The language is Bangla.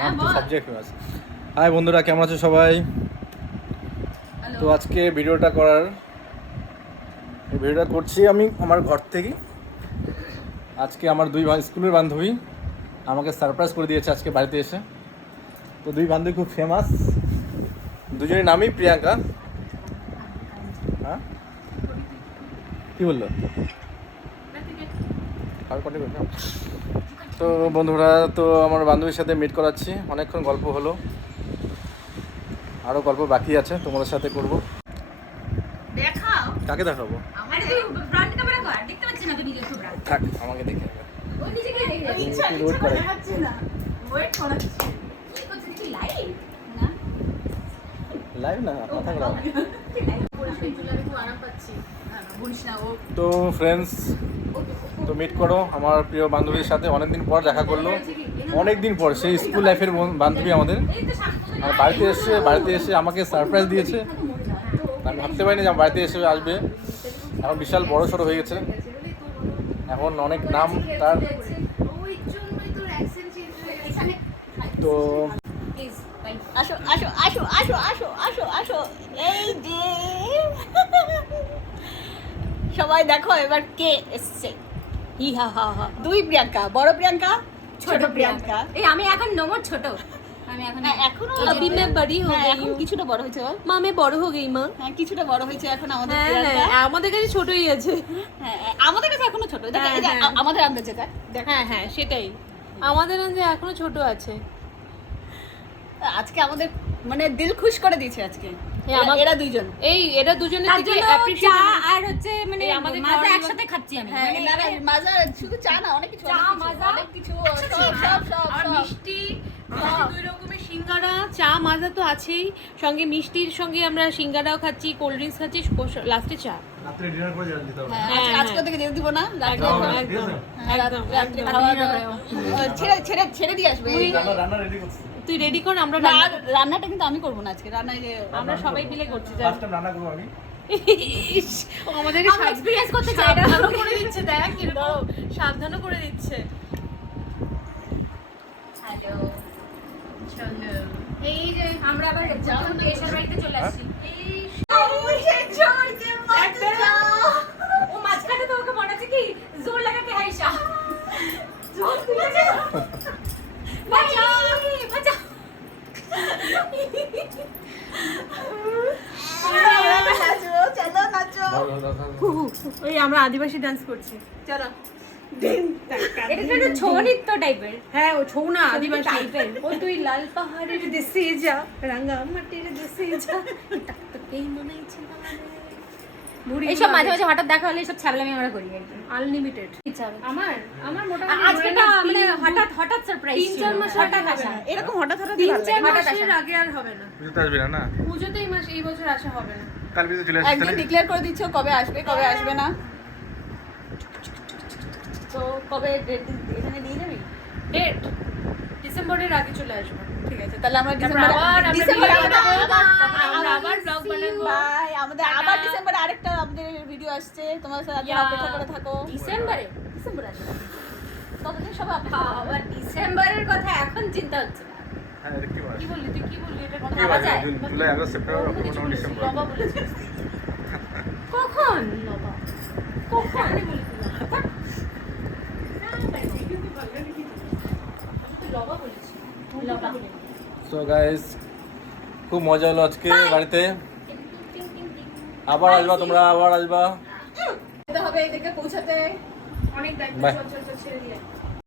নাম তো সাবজেক্ট ফেমাস। হাই বন্ধুরা, কেমন আছো সবাই? তো আজকে ভিডিওটা করছি আমি আমার ঘর থেকে। আজকে আমার দুই স্কুলের বান্ধবী আমাকে সারপ্রাইজ করে দিয়েছে আজকে বাড়িতে এসে। তো দুই বান্ধবী খুব ফেমাস, দুজনের নামই প্রিয়াঙ্কা। হ্যাঁ কী বললো? তো বন্ধুরা, তো আমার বান্ধবীর সাথে মিট করাচ্ছি, অনেকক্ষণ গল্প হলো, আরও গল্প বাকি আছে তোমাদের সাথে করব। দেখাও। কাকে দেখাবো? আরে ফ্রন্ট ক্যামেরা কর, দেখতে পাচ্ছি না তো নিজে খুব রাত। থাক, আমাকে দেখে ওই নিজেকে ইচ্ছা করে দেখাচ্ছে না। ওয়েট করাচ্ছি। কি করছিস তুই লাইভ? না লাইভ না, কথা বলা। একটু আরাম পাচ্ছি। না বলিস না ও। তো ফ্রেন্ডস, তো মিট করো আমার প্রিয় বান্ধবীর সাথে। অনেকদিন পর দেখা করলো, অনেকদিন পর, সেই স্কুল লাইফের বান্ধবী আমাদের। আর বাড়িতে এসে আমাকে সারপ্রাইজ দিয়েছে। আমি ভাবতে পারিনি যে আমার বাড়িতে এসে আসবে। এখন বিশাল বড় সড়ো হয়ে গেছে, এখন অনেক নাম তার। তো আসো আসো আসো আসো আসো আসো আসো, এই যে সবাই দেখো এবার কে এসছে। হি হা হা হা, দুই প্রিয়াঙ্কা, বড় প্রিয়াঙ্কা, ছোট প্রিয়াঙ্কা। এই আমি এখন নমর ছোট, আমি এখন এখনো अभी मैं बड़ी हो गई এখন हूँ। কিছুটা বড় হয়েছে বল। মা मैं বড় हो गई माँ। হ্যাঁ কিছুটা বড় হয়েছে এখন আমাদের হ্যাঁ প্রিয়াঙ্কা। হ্যাঁ আমাদের কাছে ছোটই আছে। হ্যাঁ আমাদের কাছে এখনো ছোট। দেখ হ্যাঁ, এই যে হ্যাঁ। আমাদের আন্দাজে দেখ। হ্যাঁ হ্যাঁ সেটাই, আমাদের কাছে এখনো ছোট আছে। আজকে আমাদের মানে দিল খুশ করে দিয়েছে আজকে এরা দুইজন। এরা দুজনের তার থেকে জন্য appreciate চা জানাই। আর হচ্ছে মানে এই আমাদের মাজা খাওয়ার একসাথে খাচ্ছি আমি। হ্যাঁ মানে না না মাজা শুধু চা না, অনেক কিছু, চা, অনেক কিছু, মাজা, অনেক কিছু, সব আর মিষ্টি, দুই রকমের সিঙ্গারা, চা মাজা তো আছেই, সঙ্গে মিষ্টির সঙ্গে আমরা সিঙ্গারাও খাচ্ছি, কোল্ড ড্রিঙ্কস খাচ্ছি, লাস্টে চা। রাত্রে ডিনার করে দিতে হবে। হ্যাঁ আজকে থেকে দিয়ে দিব না, রাত্রে একদম এখন- একদম হ্যাঁ, একদম রাত্রে একদম। খাওয়া দাওয়া ছেড়ে দিয়ে আসবে। রান্না রেডি করছি। তুই রেডি কর, আমরা না, রান্নাটা কিন্তু আমি করবো না আজকে, রান্না যে আমরা সবাই মিলে করছি। যা। ফার্স্ট টাইম রান্না করবো আমি। ইস, আমাদের আমরা experience করতে চাই না। সাবধানও করে দিচ্ছে, দেখ এরকম সাবধানও করে দিচ্ছে। হ্যালো চলো, এই যে আমরা আবার যখন দেশের বাড়িতে চলে আসছি। ও মাঝখানে তো ওকে মনে হচ্ছে কি জোর লাগাতে হাইসা জোর তুলেছে। বাঁচাও বাঁচাও। চলো নাচো। ওই আমরা আদিবাসী ডান্স করছি, চলো। এটা তো একটা ছৌ নৃত্য টাইপের। হ্যাঁ ও ছৌ না, আদিবাসী টাইপের। ও তুই লাল পাহাড়ের দেশে যা, রাঙা মাটির দেশে যা, এই মনে ছিল এইসব মাঝে মাঝে হঠাৎ দেখা হলে এইসব ছ্যাবলামি আমরা করি আর কি। আনলিমিটেড। ইচ্ছা হবে। আমার মোটামুটি আজকে ধরে না না মানে তিন- হঠাৎ সারপ্রাইজ। 3-4 মাস হঠাৎ আগে আসা। হবে না। এরকম হঠাৎ 3-4 হঠাৎ আসা। মাসের আগে আর হবে না। পুজোতে আসবি না? না, পুজোতেই এই বছর আসা হবে না। কাল পুজো চলে আসছে। একদিন ডিক্লেয়ার করে দিচ্ছ কবে আসবে না। তো কবে ডেট এখানে নিয়ে যাবি? ডেট ডিসেম্বরের আগে চলে আসবো। ঠিক আছে, তাহলে আমরা তারপর আবার আমরা ডিসেম্বরে video বানাবো, আবার- আমরা আবার vlog বানাবো। বাই। আমাদের টাটা। আবার ডিসেম্বরে আরেকটা আমাদের ভিডিও আসছে, তোমার সাথে Yeah. অপেক্ষা করে থাকো। ডিসেম্বরে? ডিসেম্বরে আসবে ততদিন সবাই অপেক্ষা করো। আবার ডিসেম্বরের কথা এখন চিন্তা হচ্ছে না। হ্যাঁ, এটা কি মাস? কি বললি তুই, কি বললি এটা কি ভাবা মাস? যায়? জুন, জুলাই, আগস্ট, সেপ্টেম্বর, অন্য অক্টোবর, কিছু নভেম্বর, বলিস, ডিসেম্বর। লবা বলেছিস। কখন লবা? কখন আমি বলি তুই লবা? তুই লবা বলেছিস। লবা বলে। সো গাইস, খুব মজা হলো আজকে বাড়িতে। আবার আসবা তোমরা, আবার আসবা। যেতে হবে এদিকে পৌঁছাতে। অনেক দায়িত্ব, Bye. চল চল চল ছেড়ে দিয়ে।